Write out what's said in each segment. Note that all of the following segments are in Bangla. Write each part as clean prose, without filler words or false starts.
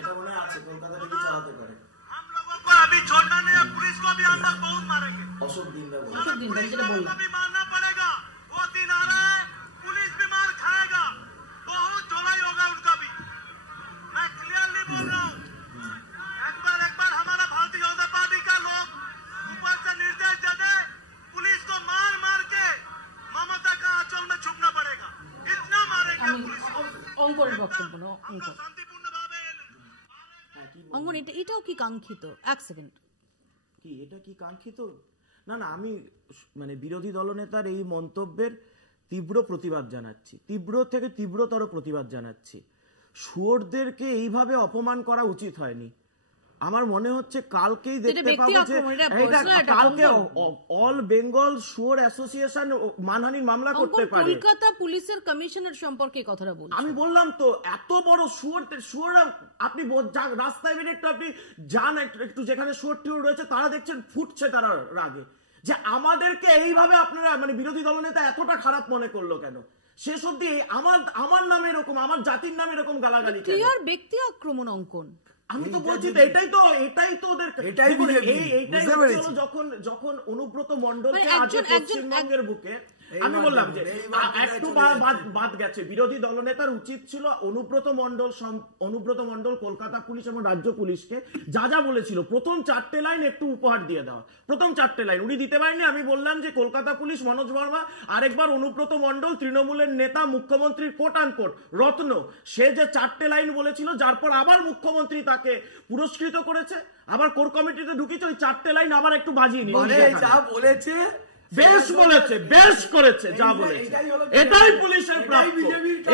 এটা মনে আছে কলকাতা থেকে চালাতে পারে। हम लोगों को अभी छोड़ना नहीं है, पुलिस को भी हम लोग बहुत मारेंगे। অশোক দিনদা বলে पुलिस को भी मारना पड़ेगा, वो दिन आ रहा है, पुलिस भी मार खाएगा, बहुत झोलाई होगा उनका भी, मैं क्लियरली बोल रहा हूँ। एक बार हमारा भारतीय जनता पार्टी का लोग ऊपर से निर्देश दे दे, पुलिस को मार मार के ममता का आंचल में छुपना पड़ेगा, इतना मारेंगे पुलिस को। অঙ্কনের বক্তব্য না, हम অঙ্কন लोग शांतिपूर्ण भावे অঙ্কন এটাও কি কাঙ্ক্ষিত? এক সেকেন্ড, কি এটা কি কাঙ্ক্ষিত? না না, আমি মানে বিরোধী দলনেতার এই মন্তব্যের তীব্র প্রতিবাদ জানাচ্ছি, তীব্র থেকে তীব্রতর প্রতিবাদ জানাচ্ছি। শুয়োরদেরকে এইভাবে অপমান করা উচিত হয়নি। আমার মনে হচ্ছে কালকেই দেখতে পাবো যে কালকে অল বেঙ্গল শুয়োর অ্যাসোসিয়েশন মানহানির মামলা করতে পারে। কলকাতা পুলিশের কমিশনার সম্পর্কে কথাটা বলছি। আমি বললাম তো এত বড় শুয়োর আপনি রাস্তায় বেরিয়ে একটু আপনি যান একটু যেখানে শুয়োর টিওর রয়েছে, তারা দেখছেন ফুটছে তারা রাগে যে আমাদেরকে এইভাবে আপনারা মানে বিরোধী দলনেতা এতটা খারাপ মনে করলো কেন? শেষ অব্দি আমার নামে এরকম, আমার জাতির নামে এরকম গালাগালি কেন? ক্লিয়ার ব্যক্তি আক্রমণ অঙ্কন। আমি তো বলছি তো এটাই তো ওদের এইটাই হলো যখন অনুব্রত মণ্ডলকে আজ পশ্চিমবঙ্গের বুকে আমি বললাম যে একটু বাদ গেছে, বিরোধী দলনেতার উচিত ছিল অনুব্রত মণ্ডল কলকাতা পুলিশ এবং রাজ্য পুলিশকে যা যা বলেছিল প্রথম 4টে লাইন একটু উপহার দিয়ে দেওয়া। প্রথম 4টে লাইন উনি দিতে পারেনি। আমি বললাম যে কলকাতা পুলিশ মনোজ বর্মা আরেকবার অনুব্রত মণ্ডল তৃণমূলের নেতা, মুখ্যমন্ত্রীর কোট আনকোট রত্ন, সে যে 4টে লাইন বলেছিল যার পর আবার মুখ্যমন্ত্রী তাকে পুরস্কৃত করেছে, আবার কোর কমিটিতে ঢুকিয়েছে, ওই 4টে লাইন আবার একটু বাজিয়ে নিয়ে যা বলেছে বেশ বলেছে, বেশ করেছে, যা বলেছে এটাই পুলিশের প্রাপ্য,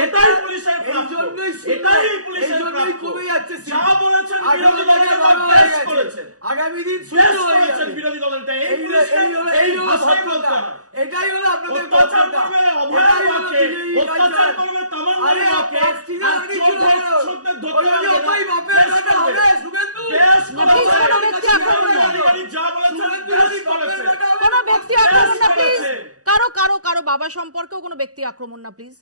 এটাই পুলিশের প্রাপ্য, এটাই পুলিশের প্রাপ্য। যা বলেছেন বিরোধী দলের বেশ করেছেন, আগামী দিন বেশ করেছেন বিরোধী দলের, এই ভাষাই বলতে হয়। এটাই হলো আপনাদের অত্যাচার করবে অভয়ের মাকে, অত্যাচার করবে তামান্নার মাকে, আর চোর-ধর্ষকদের ধরতে হবে না, বেশ করবে, বেশ করেছে, যা বলেছেন বেশ করেছে। কোনো ব্যক্তি আক্রমণ না প্লিজ, কারো বাবা সম্পর্কেও কোনো ব্যক্তি আক্রমণ না প্লিজ।